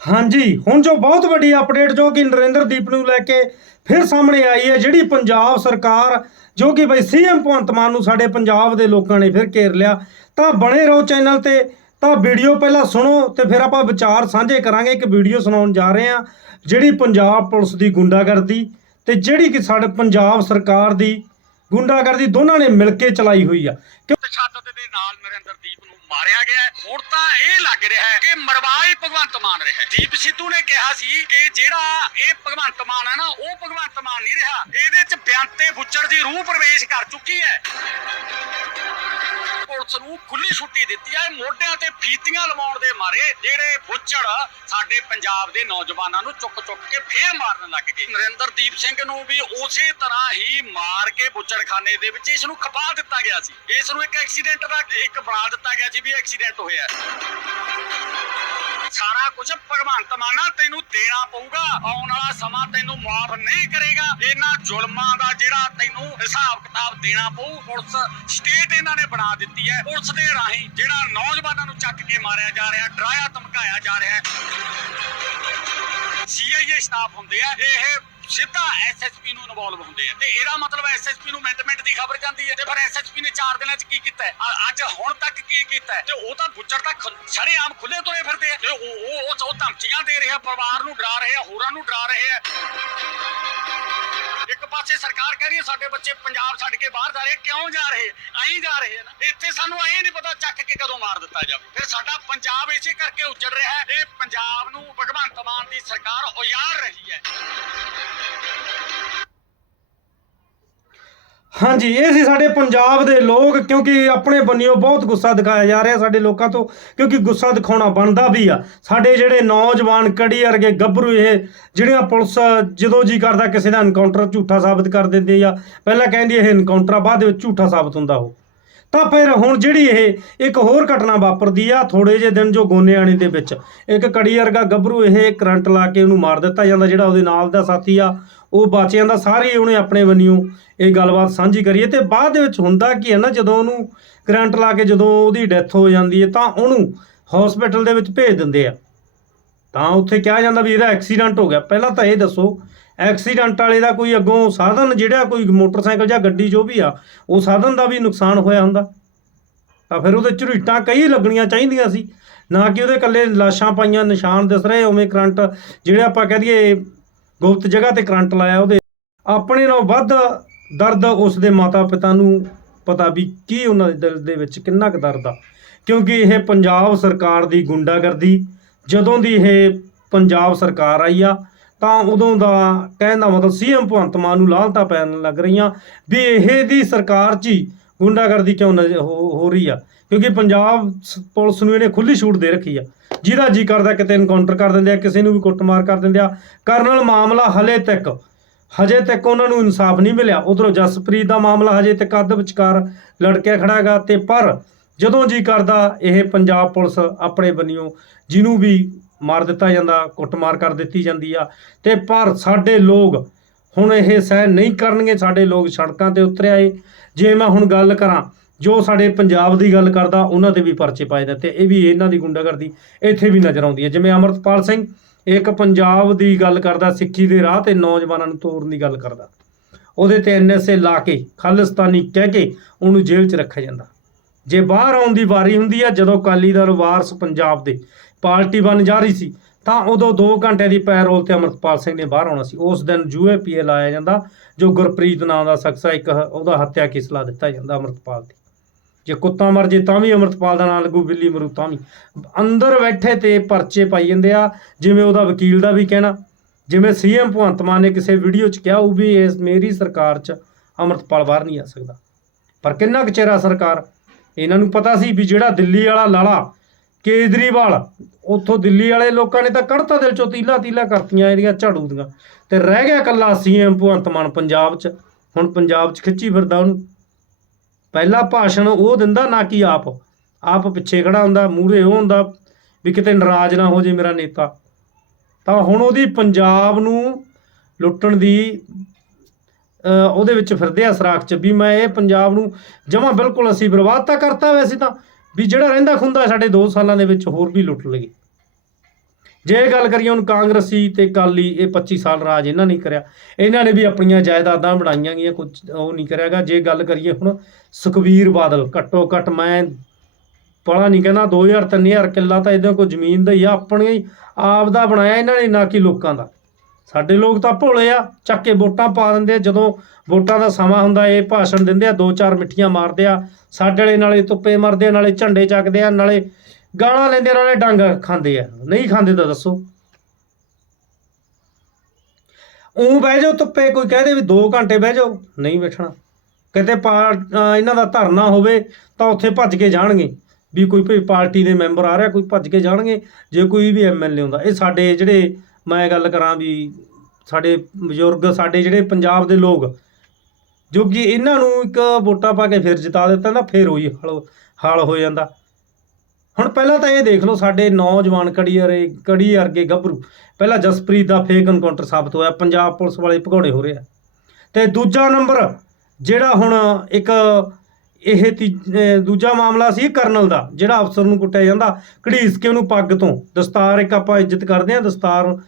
ਹਾਂਜੀ, ਹੁਣ ਜੋ ਬਹੁਤ ਵੱਡੀ ਅਪਡੇਟ ਜੋ ਕਿ ਨਰਿੰਦਰਦੀਪ ਨੂੰ ਲੈ ਕੇ ਫਿਰ ਸਾਹਮਣੇ ਆਈ ਹੈ, ਜਿਹੜੀ ਪੰਜਾਬ ਸਰਕਾਰ, ਜੋ ਕਿ ਬਈ ਸੀਐਮ ਭਗਵੰਤ ਮਾਨ ਨੂੰ ਸਾਡੇ ਪੰਜਾਬ ਦੇ ਲੋਕਾਂ ਨੇ ਫਿਰ ਘੇਰ ਲਿਆ, ਤਾਂ ਬਣੇ ਰਹੋ ਚੈਨਲ ਤੇ, ਤਾਂ ਵੀਡੀਓ ਪਹਿਲਾਂ ਸੁਣੋ ਤੇ ਫਿਰ ਆਪਾਂ ਵਿਚਾਰ ਸਾਂਝੇ ਕਰਾਂਗੇ, ਇੱਕ ਵੀਡੀਓ ਸੁਣਾਉਣ ਜਾ ਰਹੇ ਹਾਂ, ਜਿਹੜੀ ਪੰਜਾਬ ਪੁਲਿਸ ਦੀ ਗੁੰਡਾਗਰਦੀ ਤੇ ਜਿਹੜੀ ਕਿ ਸਾਡੇ ਪੰਜਾਬ ਸਰਕਾਰ ਦੀ ਗੁੰਡਾਗਰਦੀ ਦੋਨਾਂ ਨੇ ਮਿਲ ਕੇ ਚਲਾਈ ਹੋਈ ਆ। ਕਿਉਂ ਤਸ਼ੱਦਦ ਦੇ ਨਾਲ ਨਰਿੰਦਰਦੀਪ ਨੂੰ। ਮਾਰਿਆ ਗਿਆ ਹੈ। ਹੁਣ ਤਾਂ ਇਹ ਲੱਗ ਰਿਹਾ ਹੈ ਕਿ ਮਰਵਾ ਹੀ ਭਗਵੰਤ ਮਾਨ ਰਿਹਾ ਹੈ। ਦੀਪ ਸਿੱਧੂ ਨੇ ਕਿਹਾ ਸੀ ਕਿ ਜਿਹੜਾ ਇਹ ਭਗਵੰਤ ਮਾਨ ਹੈ ਨਾ, ਉਹ ਭਗਵੰਤ ਮਾਨ ਨਹੀਂ ਰਿਹਾ। ਇਹਦੇ ਚ ਬਿਆੰਤੇ ਬੁੱਚੜ ਦੀ ਰੂਹ ਪ੍ਰਵੇਸ਼ ਕਰ ਚੁੱਕੀ ਹੈ। ਪੁਲਿਸ ਨੂੰ ਖੁੱਲੀ ਛੁੱਟੀ ਦਿੱਤੀ ਹੈ ਮੋਢਿਆਂ ਤੇ ਫੀਤੀਆਂ ਲਵਾਉਣ ਦੇ ਮਾਰੇ ਜਿਹੜੇ ਬੁੱਚੜ ਸਾਡੇ ਪੰਜਾਬ ਦੇ ਨੌਜਵਾਨਾਂ ਨੂੰ ਚੁੱਕ ਚੁੱਕ ਕੇ ਫੇਰ ਮਾਰਨ ਲੱਗ ਗਏ। ਨਰਿੰਦਰਦੀਪ ਸਿੰਘ ਨੂੰ ਵੀ ਉਸੇ ਤਰ੍ਹਾਂ ਹੀ ਮਾਰ ਕੇ ਬੁੱਚੜਖਾਨੇ ਦੇ ਵਿੱਚ ਇਸ ਨੂੰ ਖਪਾ ਦਿੱਤਾ ਗਿਆ ਸੀ। ਇਸ ਨੂੰ ਇੱਕ ਐਕਸੀਡੈਂਟ ਦਾ ਇੱਕ ਬਣਾ ਦਿੱਤਾ ਗਿਆ ਸੀ ਵੀ ਐਕਸੀਡੈਂਟ ਹੋਇਆ। ਸਾਰਾ ਕੁਝ ਭਗਵੰਤ ਮਾਨਾ ਤੈਨੂੰ ਦੇਣਾ ਪਊਗਾ। ਆਉਣ ਵਾਲਾ ਸਮਾਂ ਤੈਨੂੰ ਮਾਫ ਨਹੀਂ ਕਰੇਗਾ। ਇਹਨਾਂ ਜ਼ੁਲਮਾਂ ਦਾ ਜਿਹੜਾ ਤੈਨੂੰ ਹਿਸਾਬ ਕਿਤਾਬ ਦੇਣਾ ਪਊ, ਪੁਲਿਸ ਸਟੇਟ ਇਹਨਾਂ ਨੇ ਬਣਾ ਦਿੱਤੀ ਹੈ। ਪੁਲਿਸ ਦੇ ਰਾਹੀਂ ਜਿਹੜਾ ਨੌਜਵਾਨਾਂ ਨੂੰ ਚੱਕ ਕੇ ਮਾਰਿਆ ਜਾ ਰਿਹਾ, ਡਰਾਇਆ ਧਮਕਾਇਆ ਜਾ ਰਿਹਾ ਹੈ। ਸੀਆਈਏ ਸਟਾਫ ਹੁੰਦੇ ਆ, ਇਹ ਸਿੱਧਾ ਐਸਐਸਪੀ ਨੂੰ ਇਨਵੋਲਵ ਹੁੰਦੇ ਆ ਤੇ ਇਹਦਾ ਮਤਲਬ ਐਸਐਸਪੀ ਨੂੰ ਮਿੰਟ ਮਿੰਟ ਦੀ ਖਬਰ ਜਾਂਦੀ ਹੈ ਤੇ ਫਿਰ ਐਸਐਸਪੀ ਨੇ 4 ਦਿਨਾਂ ਚ ਕੀ ਕੀਤਾ ਹੈ? ਅ- ਅੱਜ ਹੁਣ ਤੱਕ ਕੀ ਕੀਤਾ ਹੈ? ਤੇ ਉਹ ਤਾਂ ਬੁੱਚੜ ਤਾਂ ਆਮ ਖੁੱਲੇ ਤੁਰੇ ਫਿਰਦੇ ਆ ਤੇ ਉਹ ਉਹ, ਉਹ- ਧਮਕੀਆਂ ਦੇ ਰਿਹਾ, ਪਰਿਵਾਰ ਨੂੰ ਡਰਾ ਰਹੇ ਆ ਹੋਰਾਂ ਨੂੰ ਡਰਾ ਰਹੇ ਆ ਇੱਕ ਪਾਸੇ ਸਰਕਾਰ ਕਹਿ ਰਹੀ ਹੈ, ਸਾਡੇ ਬੱਚੇ ਪੰਜਾਬ ਛੱਡ ਕੇ ਬਾਹਰ ਜਾ ਰਹੇ ਕਿਉਂ ਜਾ ਰਹੇ? ਐਂ ਜਾ ਰਹੇ ਨਾ। ਇੱਥੇ ਸਾਨੂੰ ਐਂ ਨਹੀਂ ਪਤਾ ਚੱਕ ਕੇ ਕਦੋਂ ਮਾਰ ਦਿੱਤਾ ਜਾਵੇ ਫਿਰ ਸਾਡਾ ਪੰਜਾਬ ਇਸੇ ਕਰਕੇ ਉੱਜੜ ਰਿਹਾ ਹੈ, ਇਹ ਪੰਜਾਬ ਨੂੰ ਭਗਵੰਤ ਮਾਨ ਦੀ ਸਰਕਾਰ ਉਜਾੜ ਰਹੀ ਹੈ। ਹਾਂਜੀ, ਇਹ ਸੀ ਸਾਡੇ ਪੰਜਾਬ ਦੇ ਲੋਕ ਕਿਉਂਕਿ ਆਪਣੇ ਬੰਨਿਓ ਬਹੁਤ ਗੁੱਸਾ ਦਿਖਾਇਆ ਜਾ ਰਿਹਾ ਸਾਡੇ ਲੋਕਾਂ ਤੋਂ, ਕਿਉਂਕਿ ਗੁੱਸਾ ਦਿਖਾਉਣਾ ਬਣਦਾ ਵੀ ਆ। ਸਾਡੇ ਜਿਹੜੇ ਨੌਜਵਾਨ ਕੜੀ ਵਰਗੇ ਗੱਭਰੂ ਇਹ, ਜਿਹੜੀਆਂ ਪੁਲਿਸ ਜਦੋਂ ਜੀ ਕਰਦਾ, ਕਿਸੇ ਦਾ ਐਨਕਾਊਂਟਰ ਝੂਠਾ ਸਾਬਤ ਕਰ ਦਿੰਦੀ ਆ। ਪਹਿਲਾਂ ਕਹਿੰਦੀ ਇਹ ਐਨਕਾਊਂਟਰ ਆ, ਬਾਅਦ ਵਿੱਚ ਝੂਠਾ ਸਾਬਤ ਹੁੰਦਾ ਉਹ। ਤਾਂ ਫਿਰ ਹੁਣ ਜਿਹੜੀ ਇਹ ਇੱਕ ਹੋਰ ਘਟਨਾ ਵਾਪਰਦੀ ਆ ਥੋੜੇ ਜਿਹੇ ਦਿਨ ਜੋ ਗੋਨੇਆਣੀ ਦੇ ਵਿੱਚ, ਇੱਕ ਕੜੀ ਵਰਗਾ ਗੱਭਰੂ ਇਹ ਕਰੰਟ ਲਾ ਕੇ ਉਹਨੂੰ ਮਾਰ ਦਿੱਤਾ ਜਾਂਦਾ, ਜਿਹੜਾ ਉਹਦੇ ਨਾਲ ਦਾ ਸਾਥੀ ਆ, ਉਹ ਬਚ ਜਾਂਦਾ ਸਾਰੇ ਉਹਨੇ ਆਪਣੇ ਵੰਨਿਓ ਇਹ ਗੱਲਬਾਤ ਸਾਂਝੀ ਕਰੀਏ ਤੇ ਬਾਅਦ ਦੇ ਵਿੱਚ ਹੁੰਦਾ ਕੀ ਹੈ ਨਾ, ਜਦੋਂ ਉਹਨੂੰ ਕਰੰਟ ਲਾ ਕੇ ਜਦੋਂ ਉਹਦੀ ਡੈਥ ਹੋ ਜਾਂਦੀ ਹੈ, ਤਾਂ ਉਹਨੂੰ ਹਸਪੀਟਲ ਦੇ ਵਿੱਚ ਭੇਜ ਦਿੰਦੇ ਆ। ਤਾਂ ਉੱਥੇ ਕਿਹਾ ਜਾਂਦਾ ਵੀ ਇਹਦਾ ਐਕਸੀਡੈਂਟ ਹੋ ਗਿਆ। ਪਹਿਲਾਂ ਤਾਂ ਇਹ ਦੱਸੋ ਐਕਸੀਡੈਂਟ ਵਾਲੇ ਦਾ ਕੋਈ ਅੱਗੋਂ ਸਾਧਨ ਜਿਹੜਾ ਕੋਈ ਮੋਟਰਸਾਈਕਲ ਜਾਂ ਗੱਡੀ ਜੋ ਵੀ ਆ, ਉਹ ਸਾਧਨ ਦਾ ਵੀ ਨੁਕਸਾਨ ਹੋਇਆ ਹੁੰਦਾ। ਤਾਂ ਫਿਰ ਉਹਦੇ ਝਰੀਟਾਂ ਕਈ ਲੱਗਣੀਆਂ ਚਾਹੀਦੀਆਂ ਸੀ। ਨਾ ਕਿ ਉਹਦੇ ਇਕੱਲੇ ਲਾਸ਼ਾਂ ਪਾਈਆਂ, ਨਿਸ਼ਾਨ ਦਿਸ ਰਹੇ, ਉਵੇਂ ਕਰੰਟ ਜਿਹੜੇ ਆਪਾਂ ਕਹਿ ਦਈਏ ਗੁਪਤ ਜਗ੍ਹਾ ਤੇ ਕਰੰਟ ਲਾਇਆ ਉਹਦੇ। ਆਪਣੇ ਨਾਲੋਂ ਵੱਧ ਦਰਦ ਉਸ ਦੇ ਮਾਤਾ ਪਿਤਾ ਨੂੰ ਪਤਾ ਵੀ ਕੀ ਉਹਨਾਂ ਦੇ ਦਿਲ ਦੇ ਵਿੱਚ ਕਿੰਨਾ ਕੁ ਦਰਦ ਆ। ਕਿਉਂਕਿ ਇਹ ਪੰਜਾਬ ਸਰਕਾਰ ਦੀ ਗੁੰਡਾਗਰਦੀ, ਜਦੋਂ ਦੀ ਇਹ ਪੰਜਾਬ ਸਰਕਾਰ ਆਈ ਆ ਤਾਂ ਉਦੋਂ ਦਾ ਕਹਿਣ ਦਾ ਮਤਲਬ ਸੀਐਮ ਭਗਵੰਤ ਮਾਨ ਨੂੰ ਲਾਲਤਾ ਪੈਣ ਲੱਗ ਰਹੀਆਂ ਵੀ ਇਹ ਦੀ ਸਰਕਾਰ 'ਚ ਹੀ ਗੁੰਡਾਗਰਦੀ ਕਿਉਂ ਨਜ਼- ਹੋ ਹੋ ਰਹੀ ਆ? ਕਿਉਂਕਿ ਪੰਜਾਬ ਸ- ਪੁਲਿਸ ਨੂੰ ਇਹਨੇ ਖੁੱਲੀ ਛੂਟ ਦੇ ਰੱਖੀ ਆ। ਜਿਹਦਾ ਜੀ ਕਰਦਾ ਕਿਤੇ ਇਨਕਾਊਂਟਰ ਕਰ ਦਿੰਦੇ ਆ, ਕਿਸੇ ਨੂੰ ਵੀ ਕੁੱਟਮਾਰ ਕਰ ਦਿੰਦੇ ਆ। ਕਰਨ ਮਾਮਲਾ ਹਲੇ ਤੱਕ, ਹਜੇ ਤੱਕ ਉਹਨਾਂ ਨੂੰ ਇਨਸਾਫ ਨਹੀਂ ਮਿਲਿਆ। ਉਧਰੋਂ ਜਸਪ੍ਰੀਤ ਦਾ ਮਾਮਲਾ ਹਜੇ ਤੱਕ ਅੱਧ ਵਿਚਕਾਰ ਲੜਕਿਆ ਖੜਾਗਾ ਤੇ ਪਰ ਜਦੋਂ ਜੀ ਕਰਦਾ, ਇਹ ਪੰਜਾਬ ਪੁਲਿਸ ਆਪਣੇ ਬੰਨਿਓ, ਜਿਹਨੂੰ ਵੀ ਮਾਰ ਦਿੱਤਾ ਜਾਂਦਾ, ਕੁੱਟਮਾਰ ਕਰ ਦਿੱਤੀ ਜਾਂਦੀ ਆ। ਤੇ ਪਰ ਸਾਡੇ ਲੋਕ ਹੁਣ ਇਹ ਸਹਿ ਨਹੀਂ ਕਰਨਗੇ, ਸਾਡੇ ਲੋਕ ਸੜਕਾਂ ਤੇ ਉਤਰ ਆਏ ਜੇ ਮੈਂ ਹੁਣ ਗੱਲ ਕਰਾਂ, ਜੋ ਸਾਡੇ ਪੰਜਾਬ ਦੀ ਗੱਲ ਕਰਦਾ, ਉਹਨਾਂ ਤੇ ਵੀ ਪਰਚੇ ਪਾਏ ਦਿੱਤੇ। ਇਹ ਵੀ ਇਹਨਾਂ ਦੀ ਗੁੰਡਾਗਰਦੀ, ਇੱਥੇ ਵੀ ਨਜ਼ਰ ਆਉਂਦੀ ਹੈ। ਜਿਵੇਂ ਅਮਰਤਪਾਲ ਸਿੰਘ, ਇੱਕ ਪੰਜਾਬ ਦੀ ਗੱਲ ਕਰਦਾ, ਸਿੱਖੀ ਦੇ ਰਾਹ ਤੇ ਨੌਜਵਾਨਾਂ ਨੂੰ ਤੋਰਨ ਦੀ ਗੱਲ ਕਰਦਾ। ਉਹਦੇ ਤੇ ਐਨਐਸਏ ਲਾ ਕੇ, ਖਾਲਿਸਤਾਨੀ ਕਹਿ ਕੇ, ਉਹਨੂੰ ਜੇਲ੍ਹ 'ਚ ਰੱਖਿਆ ਜਾਂਦਾ। ਜੇ ਬਾਹਰ ਆਉਣ ਦੀ ਵਾਰੀ ਹੁੰਦੀ ਆ, ਜਦੋਂ ਅਕਾਲੀ ਦਲ ਵਾਰਸ ਪੰਜਾਬ ਦੇ ਪਾਰਟੀ ਬਣ ਜਾ ਰਹੀ ਸੀ, ਤਾਂ ਉਦੋਂ 2 ਘੰਟੇ ਦੀ ਪੈਰੋਲ ਤੇ ਅਮਰਤਪਾਲ ਸਿੰਘ ਨੇ ਬਾਹਰ ਆਉਣਾ ਸੀ। ਉਸ ਦਿਨ ਯੂਏਪੀਏ ਲਾਇਆ ਜਾਂਦਾ, ਜੋ ਗੁਰਪ੍ਰੀਤ ਨਾਮ ਦਾ ਸ਼ਖਸ ਆ ਇੱਕ, ਉਹਦਾ ਹੱਤਿਆ ਕੇਸ ਲਾ ਦਿੱਤਾ ਜਾਂਦਾ ਅਮਰਤਪਾਲ ਤੇ। ਜੇ ਕੁੱਤਾ ਮਰ ਜੇ, ਤਾਂ ਵੀ ਅਮਰਤਪਾਲ ਦਾ ਨਾਂ ਲੱਗੂ, ਬਿੱਲੀ ਮਰੂ, ਤਾਂ ਵੀ। ਅੰਦਰ ਬੈਠੇ ਤੇ ਪਰਚੇ ਪਾਈ ਜਾਂਦੇ ਆ, ਜਿਵੇਂ ਉਹਦਾ ਵਕੀਲ ਦਾ ਵੀ ਕਹਿਣਾ। ਜਿਵੇਂ ਸੀਐਮ ਭਗਵੰਤ ਮਾਨ ਨੇ ਕਿਸੇ ਵੀਡੀਓ 'ਚ ਕਿਹਾ, ਉਹ ਵੀ ਇਸ ਮੇਰੀ ਸਰਕਾਰ 'ਚ ਅਮਰਤਪਾਲ ਬਾਹਰ ਨਹੀਂ ਆ ਸਕਦਾ। ਪਰ ਕਿੰਨਾ ਕੁ ਚਿਹਰਾ ਸਰਕਾਰ? ਇਹਨਾਂ ਨੂੰ ਪਤਾ ਸੀ ਵੀ ਜਿਹੜਾ ਦਿੱਲੀ ਵਾਲਾ ਲਾਲਾ ਕੇਜਰੀਵਾਲ, ਉੱਥੋਂ ਦਿੱਲੀ ਵਾਲੇ ਲੋਕਾਂ ਨੇ ਤਾਂ ਕੜਤਾ ਦਿਲ ਚੋਂ ਤੀਲਾ ਤੀਲਾ ਕਰਤੀਆਂ ਇਹਦੀਆਂ ਝਾੜੂ ਦੀਆਂ। ਤੇ ਰਹਿ ਗਿਆ ਕੱਲਾ ਸੀਐਮ ਭਗਵੰਤ ਮਾਨ ਪੰਜਾਬ 'ਚ। ਹੁਣ ਪੰਜਾਬ 'ਚ ਖਿੱਚੀ ਫਿਰਦਾ ਉਹਨੂੰ। ਪਹਿਲਾ ਭਾਸ਼ਣ ਉਹ ਦਿੰਦਾ ਨਾ ਕਿ ਆਪ। ਆਪ ਪਿੱਛੇ ਖੜਾ ਹੁੰਦਾ, ਮੂਹਰੇ ਉਹ ਹੁੰਦਾ ਵੀ ਕਿਤੇ ਨਾਰਾਜ਼ ਨਾ ਹੋ ਜੇ ਮੇਰਾ ਨੇਤਾ। ਤਾਂ ਹੁਣ ਉਹਦੀ ਪੰਜਾਬ ਨੂੰ ਲੁੱਟਣ ਦੀ ਉਹਦੇ ਵਿੱਚ ਫਿਰਦੇ ਆ ਸਰਾਖ ਚ ਵੀ ਮੈਂ ਇਹ ਪੰਜਾਬ ਨੂੰ ਜਮਾ ਬਿਲਕੁਲ ਅਸੀਂ ਬਰਬਾਦ ਤਾਂ ਕਰਤਾ ਵੈਸੇ ਤਾਂ। ਵੀ ਜਿਹੜਾ ਰਹਿੰਦਾ ਖੁੰਦਾ ਸਾਡੇ 2 ਸਾਲਾਂ ਦੇ ਵਿੱਚ ਹੋਰ ਵੀ ਲੁੱਟ ਲਗੇ ਜੇ ਗੱਲ ਕਰੀਏ ਹੁਣ ਕਾਂਗਰਸੀ ਤੇ ਕਾਲੀ ਇਹ 25 ਸਾਲ ਰਾਜ ਇਹਨਾਂ ਨੇ ਕਰਿਆ। ਇਹਨਾਂ ਨੇ ਵੀ ਆਪਣੀਆਂ ਜਾਇਦਾਦਾਂ ਬਣਾਈਆਂ ਗਈਆਂ ਕੁਝ ਉਹ ਨਹੀਂ ਕਰਿਆਗਾ ਜੇ ਗੱਲ ਕਰੀਏ ਹੁਣ ਸੁਖਬੀਰ ਬਾਦਲ, ਘੱਟੋ ਘੱਟ ਮੈਂ ਪੜਾ ਨਹੀਂ ਕਹਿੰਦਾ 2000 3000 ਕਿੱਲਾ ਤਾਂ ਇਹਦੇ ਕੋਲ ਜ਼ਮੀਨ ਦਾ ਹੀ ਆ ਆਪਣੀ ਹੀ, ਆਪ ਦਾ ਬਣਾਇਆ ਇਹਨਾਂ ਨੇ, ਨਾ ਕਿ ਲੋਕਾਂ ਦਾ। ਸਾਡੇ ਲੋਕ ਤਾਂ ਭੋਲੇ ਆ ਚੱਕ ਕੇ ਵੋਟਾਂ ਪਾ ਦਿੰਦੇ ਆ ਜਦੋਂ ਵੋਟਾਂ ਦਾ ਸਮਾਂ ਹੁੰਦਾ ਇਹ ਭਾਸ਼ਣ ਦਿੰਦੇ ਆ ਦੋ ਚਾਰ ਮਿੱਠੀਆਂ ਮਾਰਦੇ ਆ ਸਾਡੇ ਵਾਲੇ ਨਾਲੇ ਤੁੱਪੇ ਮਰਦੇ ਆ ਨਾਲੇ ਝੰਡੇ ਚੱਕਦੇ ਆ ਨਾਲੇ ਗਾਲਾਂ ਲੈਂਦੇ ਆ, ਨਾਲੇ ਡੰਗ ਖਾਂਦੇ ਆ ਨਹੀਂ ਖਾਂਦੇ ਤਾਂ ਦੱਸੋ। ਉਹ ਬਹਿ ਜਾਓ ਤੁੱਪੇ ਕੋਈ ਕਹਦੇ ਵੀ 2 ਘੰਟੇ ਬਹਿ ਜਾਓ ਨਹੀਂ ਬੈਠਣਾ। ਕਿਤੇ ਪਾ ਇਹਨਾਂ ਦਾ ਧਰਨਾ ਹੋਵੇ ਤਾਂ ਉੱਥੇ ਭੱਜ ਕੇ ਜਾਣਗੇ ਵੀ ਕੋਈ ਭਈ ਪਾਰਟੀ ਦੇ ਮੈਂਬਰ ਆ ਰਿਹਾ ਕੋਈ ਭੱਜ ਕੇ ਜਾਣਗੇ ਜੇ ਕੋਈ ਵੀ ਐਮਐਲਏ ਹੁੰਦਾ। ਇਹ ਸਾਡੇ ਜਿਹੜੇ ਮੈਂ ਗੱਲ ਕਰਾਂ ਵੀ ਸਾਡੇ ਬਜ਼ੁਰਗ, ਸਾਡੇ ਜਿਹੜੇ ਪੰਜਾਬ ਦੇ ਲੋਕ, ਜੋ ਕਿ ਇਹਨਾਂ ਨੂੰ ਇੱਕ ਵੋਟਾਂ ਪਾ ਕੇ ਫਿਰ ਜਿਤਾ ਦਿੱਤਾ ਨਾ, ਫਿਰ ਉਹੀ ਹਾਲ ਹਾਲ ਹੋ ਜਾਂਦਾ। ਹੁਣ ਪਹਿਲਾਂ ਤਾਂ ਇਹ ਦੇਖ ਲਓ, ਸਾਡੇ ਨੌਜਵਾਨ ਕੜੀ ਅਰੇ, ਕੜੀ ਅਰਗੇ ਗੱਭਰੂ, ਪਹਿਲਾਂ ਜਸਪ੍ਰੀਤ ਦਾ ਫੇਕ ਐਨਕਾਊਂਟਰ ਸਾਬਤ ਹੋਇਆ, ਪੰਜਾਬ ਪੁਲਿਸ ਵਾਲੇ ਭਗੌੜੇ ਹੋ ਰਹੇ ਆ। ਤੇ ਦੂਜਾ ਨੰਬਰ ਜਿਹੜਾ ਹੁਣ ਇੱਕ ਇਹ ਤੀ- ਦੂਜਾ ਮਾਮਲਾ ਸੀ ਕਰਨਲ ਦਾ, ਜਿਹੜਾ ਅਫਸਰ ਨੂੰ ਕੁੱਟਿਆ ਜਾਂਦਾ, ਘੜੀਸ ਕੇ ਉਹਨੂੰ ਪੱਗ ਤੋਂ। ਦਸਤਾਰ ਇੱਕ ਆਪਾਂ ਇੱਜ਼ਤ ਕਰਦੇ ਹਾਂ, ਦਸਤਾਰ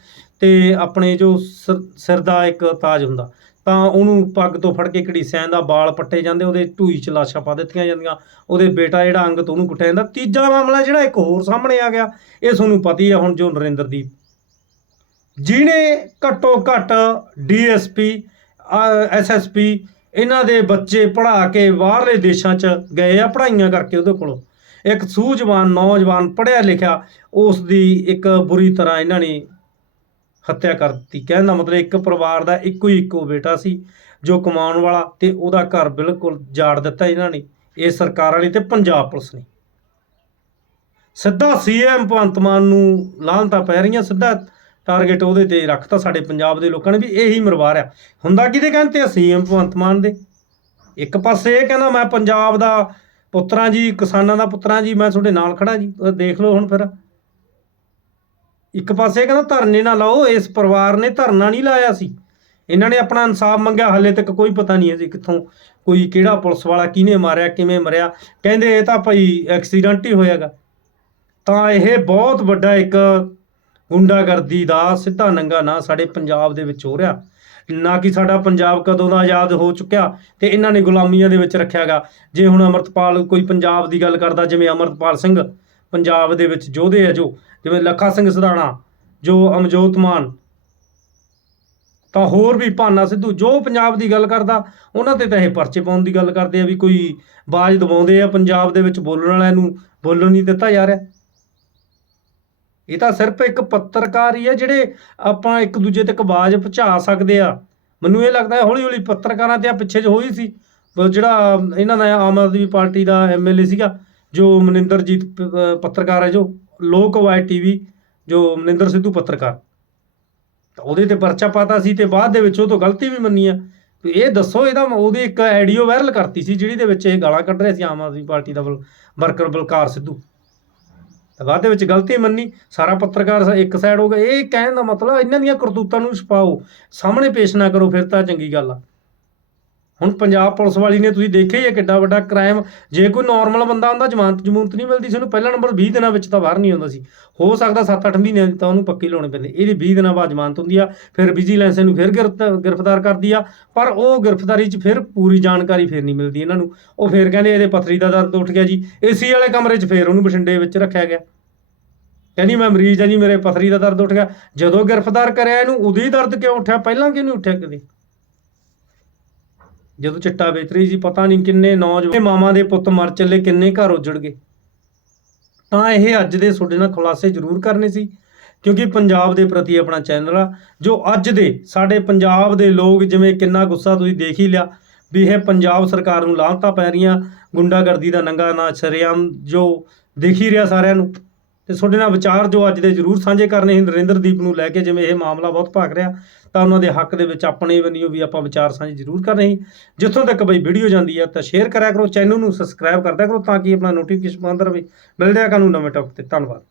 ਤੇ ਆਪਣੇ ਜੋ ਸਿਰ- ਸਿਰ ਦਾ ਇੱਕ ਤਾਜ ਹੁੰਦਾ। ਤਾਂ ਉਹਨੂੰ ਪੱਗ ਤੋਂ ਫੜ ਕੇ ਘੜੀਸਿਆਂ ਦਾ ਵਾਲ ਪੱਟੇ ਜਾਂਦੇ, ਉਹਦੇ ਢੂਈ ਚ ਲਾਸ਼ਾਂ ਪਾ ਦਿੱਤੀਆਂ ਜਾਂਦੀਆਂ। ਉਹਦੇ ਬੇਟਾ ਜਿਹੜਾ ਅੰਗ ਉਹਨੂੰ ਕੁੱਟਿਆ ਜਾਂਦਾ। ਤੀਜਾ ਮਾਮਲਾ ਜਿਹੜਾ ਇੱਕ ਹੋਰ ਸਾਹਮਣੇ ਆ ਗਿਆ, ਇਹ ਤੁਹਾਨੂੰ ਪਤਾ ਹੀ ਆ ਹੁਣ ਜੋ ਨਰਿੰਦਰਦੀਪ। ਜਿਹਨੇ ਘੱਟੋ ਘੱਟ ਡੀਐਸਪੀ ਐਸਐਸਪੀ ਇਹਨਾਂ ਦੇ ਬੱਚੇ ਪੜ੍ਹਾ ਕੇ ਬਾਹਰਲੇ ਦੇਸ਼ਾਂ 'ਚ ਗਏ ਆ ਪੜ੍ਹਾਈਆਂ ਕਰਕੇ ਉਹਦੇ ਕੋਲੋਂ। ਇੱਕ ਸੂਝਵਾਨ ਨੌਜਵਾਨ ਪੜ੍ਹਿਆ ਲਿਖਿਆ ਉਸ ਦੀ ਇੱਕ ਬੁਰੀ ਤਰ੍ਹਾਂ ਇਹਨਾਂ ਨੇ ਹੱਤਿਆ ਕਰ ਦਿੱਤੀ। ਕਹਿਣ ਦਾ ਮਤਲਬ ਇੱਕ ਪਰਿਵਾਰ ਦਾ ਇੱਕੋ ਹੀ ਇੱਕੋ ਬੇਟਾ ਸੀ, ਜੋ ਕਮਾਉਣ ਵਾਲਾ ਤੇ ਉਹਦਾ ਘਰ ਬਿਲਕੁਲ ਜਾੜ ਦਿੱਤਾ ਇਹਨਾਂ ਨੇ, ਇਹ ਸਰਕਾਰਾਂ ਨੇ ਤੇ ਪੰਜਾਬ ਪੁਲਿਸ ਨੇ। ਸਿੱਧਾ ਸੀਐਮ ਭਗਵੰਤ ਮਾਨ ਨੂੰ ਲਾਹਨਤਾਂ ਪੈ ਰਹੀਆਂ, ਸਿੱਧਾ ਟਾਰਗੇਟ ਉਹਦੇ ਤੇ ਰੱਖਤਾ ਸਾਡੇ ਪੰਜਾਬ ਦੇ ਲੋਕਾਂ ਨੇ ਵੀ ਇਹੀ ਮਰਵਾ ਰਿਹਾ ਹੁੰਦਾ ਕਿਹਦੇ ਕਹਿੰਦੇ ਆ? ਸੀਐਮ ਭਗਵੰਤ ਮਾਨ ਦੇ। ਇੱਕ ਪਾਸੇ ਇਹ ਕਹਿੰਦਾ ਮੈਂ ਪੰਜਾਬ ਦਾ ਪੁੱਤਰਾਂ ਜੀ, ਕਿਸਾਨਾਂ ਦਾ ਪੁੱਤਰਾਂ ਜੀ, ਮੈਂ ਤੁਹਾਡੇ ਨਾਲ ਖੜਾ ਜੀ ਦੇਖ ਲਓ ਹੁਣ ਫਿਰ। ਇੱਕ ਪਾਸੇ ਇਹ ਕਹਿੰਦਾ ਧਰਨੇ ਨਾ ਲਾਓ, ਇਸ ਪਰਿਵਾਰ ਨੇ ਧਰਨਾ ਨਹੀਂ ਲਾਇਆ ਸੀ। ਇਹਨਾਂ ਨੇ ਆਪਣਾ ਇਨਸਾਫ ਮੰਗਿਆ, ਹਲੇ ਤੱਕ ਕੋਈ ਪਤਾ ਨਹੀਂ ਹੈ ਜੀ ਕਿੱਥੋਂ ਕੋਈ ਕਿਹੜਾ ਪੁਲਿਸ ਵਾਲਾ ਕਿਹਨੇ ਮਾਰਿਆ, ਕਿਵੇਂ ਮਰਿਆ। ਕਹਿੰਦੇ ਇਹ ਤਾਂ ਭਾਈ ਐਕਸੀਡੈਂਟ ਹੀ ਹੋਇਆਗਾ। ਤਾਂ ਇਹ ਬਹੁਤ ਵੱਡਾ ਇੱਕ ਗੁੰਡਾਗਰਦੀ ਦਾ ਸਿੱਧਾ ਨੰਗਾ ਨਾ ਸਾਡੇ ਪੰਜਾਬ ਦੇ ਵਿੱਚ ਹੋ ਰਿਹਾ। ਨਾ ਕਿ ਸਾਡਾ ਪੰਜਾਬ ਕਦੋਂ ਦਾ ਆਜ਼ਾਦ ਹੋ ਚੁੱਕਿਆ ਤੇ ਇਹਨਾਂ ਨੇ ਗੁਲਾਮੀਆਂ ਦੇ ਵਿੱਚ ਰੱਖਿਆਗਾ। ਜੇ ਹੁਣ ਅਮਰਤਪਾਲ ਕੋਈ ਪੰਜਾਬ ਦੀ ਗੱਲ ਕਰਦਾ, ਜਿਵੇਂ ਅਮਰਤਪਾਲ ਸਿੰਘ ਪੰਜਾਬ ਦੇ ਵਿੱਚ ਯੋਧੇ ਆ ਜੋ, ਜਿਵੇਂ ਲੱਖਾ ਸਿੰਘ ਸਧਾਣਾ, ਜੋ ਅਮਜੋਤ ਮਾਨ, ਤਾਂ ਹੋਰ ਵੀ ਭਾਨਾ ਸਿੱਧੂ, ਜੋ ਪੰਜਾਬ ਦੀ ਗੱਲ ਕਰਦਾ, ਉਹਨਾਂ ਤੇ ਤਾਂ ਇਹ ਪਰਚੇ ਪਾਉਣ ਦੀ ਗੱਲ ਕਰਦੇ ਆ ਵੀ ਕੋਈ ਬਾਜ ਦਬਾਉਂਦੇ ਆ ਪੰਜਾਬ ਦੇ ਵਿੱਚ ਬੋਲਣ ਵਾਲਿਆਂ ਨੂੰ। ਬੋਲਣ ਨਹੀਂ ਦਿੱਤਾ ਜਾ ਰਿਹਾ। ਇਹ ਤਾਂ ਸਿਰਫ ਇੱਕ ਪੱਤਰਕਾਰ ਹੀ ਹੈ ਜਿਹੜੇ ਆਪਾਂ ਇੱਕ ਦੂਜੇ ਤੱਕ ਆਵਾਜ਼ ਪਹੁੰਚਾ ਸਕਦੇ ਆ। ਮੈਨੂੰ ਇਹ ਲੱਗਦਾ ਹੌਲੀ ਹੌਲੀ ਪੱਤਰਕਾਰਾਂ ਤੇ ਆ ਪਿੱਛੇ ਜੋ ਹੋਈ ਸੀ। ਜਿਹੜਾ ਇਹਨਾਂ ਦਾ ਆਮ ਆਦਮੀ ਪਾਰਟੀ ਦਾ ਐਮਐਲਏ ਸੀਗਾ, ਜੋ ਮਨਿੰਦਰਜੀਤ ਪੱਤਰਕਾਰ ਹੈ ਜੋ, ਲੋਕ ਅਵਾਜ਼ ਟੀਵੀ ਜੋ ਮਨਿੰਦਰ ਸਿੱਧੂ ਪੱਤਰਕਾਰ। ਤਾਂ ਉਹਦੇ ਤੇ ਪਰਚਾ ਪਾਤਾ ਸੀ ਤੇ ਬਾਅਦ ਦੇ ਵਿੱਚ ਉਹ ਤੋਂ ਗਲਤੀ ਵੀ ਮੰਨੀ ਆ। ਤੇ ਇਹ ਦੱਸੋ, ਇਹਦਾ ਉਹਦੀ ਇੱਕ ਆਡੀਓ ਵਾਇਰਲ ਕਰਤੀ ਸੀ ਜਿਹੜੀ ਦੇ ਵਿੱਚ ਇਹ ਗਾਲਾਂ ਕੱਢ ਰਿਹਾ ਸੀ ਆਮ ਆਦਮੀ ਪਾਰਟੀ ਦਾ ਬਲ- ਵਰਕਰ ਬਲਕਾਰ ਸਿੱਧੂ। ਬਾਅਦ ਦੇ ਵਿੱਚ ਗਲਤੀ ਮੰਨੀ, ਸਾਰਾ ਪੱਤਰਕਾਰ ਇੱਕ ਸਾਈਡ ਹੋ ਗਿਆ। ਇਹ ਕਹਿਣ ਦਾ ਮਤਲਬ ਇਹਨਾਂ ਦੀਆਂ ਕਰਤੂਤਾਂ ਨੂੰ ਛੁਪਾਓ। ਸਾਹਮਣੇ ਪੇਸ਼ ਨਾ ਕਰੋ, ਫਿਰ ਤਾਂ ਚੰਗੀ ਗੱਲ ਆ। ਹੁਣ ਪੰਜਾਬ ਪੁਲਿਸ ਵਾਲੀ ਨੇ ਤੁਸੀਂ ਦੇਖਿਆ ਹੀ ਹੈ ਕਿੱਡਾ ਵੱਡਾ ਕ੍ਰਾਈਮ ਜੇ ਕੋਈ ਨਾਰਮਲ ਬੰਦਾ ਹੁੰਦਾ, ਜ਼ਮਾਨਤ, ਜਮੂਨਤ ਨਹੀਂ ਮਿਲਦੀ ਸੀ ਉਹਨੂੰ, ਪਹਿਲਾ ਨੰਬਰ 20 ਦਿਨਾਂ ਵਿੱਚ ਤਾਂ ਬਾਹਰ ਨਹੀਂ ਆਉਂਦਾ ਸੀ। ਹੋ ਸਕਦਾ 7-8 ਮਹੀਨੇ ਤਾਂ ਉਹਨੂੰ ਪੱਕੀ ਲਾਉਣੇ ਪੈਂਦੇ। ਇਹਦੀ 20 ਦਿਨਾਂ ਬਾਅਦ ਜ਼ਮਾਨਤ ਹੁੰਦੀ ਆ, ਫਿਰ ਵਿਜੀਲੈਂਸ ਇਹਨੂੰ ਫਿਰ ਗ੍ਰਿਫਤ- ਗ੍ਰਿਫਤਾਰ ਕਰਦੀ ਆ, ਪਰ ਉਹ ਗ੍ਰਿਫਤਾਰੀ 'ਚ ਫਿਰ ਪੂਰੀ ਜਾਣਕਾਰੀ ਫਿਰ ਨਹੀਂ ਮਿਲਦੀ ਇਹਨਾਂ ਨੂੰ। ਉਹ ਫਿਰ ਕਹਿੰਦੇ ਇਹਦੇ ਪਥਰੀ ਦਾ ਦਰਦ ਉੱਠ ਗਿਆ ਜੀ। ਏਸੀ ਵਾਲੇ ਕਮਰੇ 'ਚ ਫਿਰ ਉਹਨੂੰ ਬਠਿੰਡੇ ਵਿੱਚ ਰੱਖਿਆ ਗਿਆ। ਕਹਿੰਦੀ ਮੈਂ ਮਰੀਜ਼ ਆ ਜੀ, ਮੇਰੇ ਪਥਰੀ ਦਾ ਦਰਦ ਉੱਠ ਗਿਆ। ਜਦੋਂ ਗ੍ਰਿਫਤਾਰ ਕਰਿਆ ਇਹਨੂੰ ਉਦੋਂ ਹੀ ਦਰਦ ਕਿਉਂ ਉੱਠਿਆ? ਪਹਿਲਾਂ ਕਿਉਂ ਨਹੀਂ ਉੱਠਿਆ ਕਦੇ? ਜਦੋਂ ਚਿੱਟਾ ਵੇਚ ਰਹੀ ਸੀ, ਪਤਾ ਨਹੀਂ ਕਿੰਨੇ ਨੌਜਵਾਨ ਮਾਵਾਂ ਦੇ ਪੁੱਤ ਮਰ ਚੱਲੇ, ਕਿੰਨੇ ਘਰ ਉਜੜ ਗਏ। ਤਾਂ ਇਹ ਅੱਜ ਦੇ ਤੁਹਾਡੇ ਨਾਲ ਖੁਲਾਸੇ ਜ਼ਰੂਰ ਕਰਨੇ ਸੀ, ਕਿਉਂਕਿ ਪੰਜਾਬ ਦੇ ਪ੍ਰਤੀ ਆਪਣਾ ਚੈਨਲ ਆ, ਜੋ ਅੱਜ ਦੇ ਸਾਡੇ ਪੰਜਾਬ ਦੇ ਲੋਕ ਜਿਵੇਂ ਕਿੰਨਾ ਗੁੱਸਾ ਤੁਸੀਂ ਦੇਖ ਹੀ ਲਿਆ ਵੀ ਇਹ ਪੰਜਾਬ ਸਰਕਾਰ ਨੂੰ ਲਾਹਤਾਂ ਪੈ ਰਹੀਆਂ, ਗੁੰਡਾਗਰਦੀ ਦਾ ਨੰਗਾ ਨਾ ਸ਼ਰੇਆਮ ਜੋ ਦੇਖ ਹੀ ਰਿਹਾ ਸਾਰਿਆਂ ਨੂੰ। ਤੇ ਤੁਹਾਡੇ ਨਾਲ ਵਿਚਾਰ ਜੋ ਅੱਜ ਦੇ ਜ਼ਰੂਰ ਸਾਂਝੇ ਕਰਨੇ ਸੀ, ਨਰਿੰਦਰਦੀਪ ਨੂੰ ਲੈ ਕੇ ਜਿਵੇਂ ਇਹ ਮਾਮਲਾ ਬਹੁਤ ਭਾਗ ਰਿਹਾ, ਤਾਂ ਉਹਨਾਂ ਦੇ ਹੱਕ ਦੇ ਵਿੱਚ ਆਪਣੇ ਵੱਲੋਂ ਵੀ ਆਪਾਂ ਵਿਚਾਰ ਸਾਂਝੇ ਜ਼ਰੂਰ ਕਰਨੇ ਹੀ ਜਿੱਥੋਂ ਤੱਕ ਬਈ ਵੀਡੀਓ ਜਾਂਦੀ ਆ, ਤਾਂ ਸ਼ੇਅਰ ਕਰਿਆ ਕਰੋ ਚੈਨਲ ਨੂੰ ਸਬਸਕ੍ਰਾਈਬ ਕਰਦਿਆ ਕਰੋ, ਤਾਂ ਕਿ ਆਪਣਾ ਨੋਟੀਫਿਕੇਸ਼ਨ ਆਉਂਦਾ ਰਹੇ। ਮਿਲਦੇ ਆ ਕਾਨੂੰ ਨਵੇਂ ਟੌਪਿਕ ਤੇ, ਧੰਨਵਾਦ।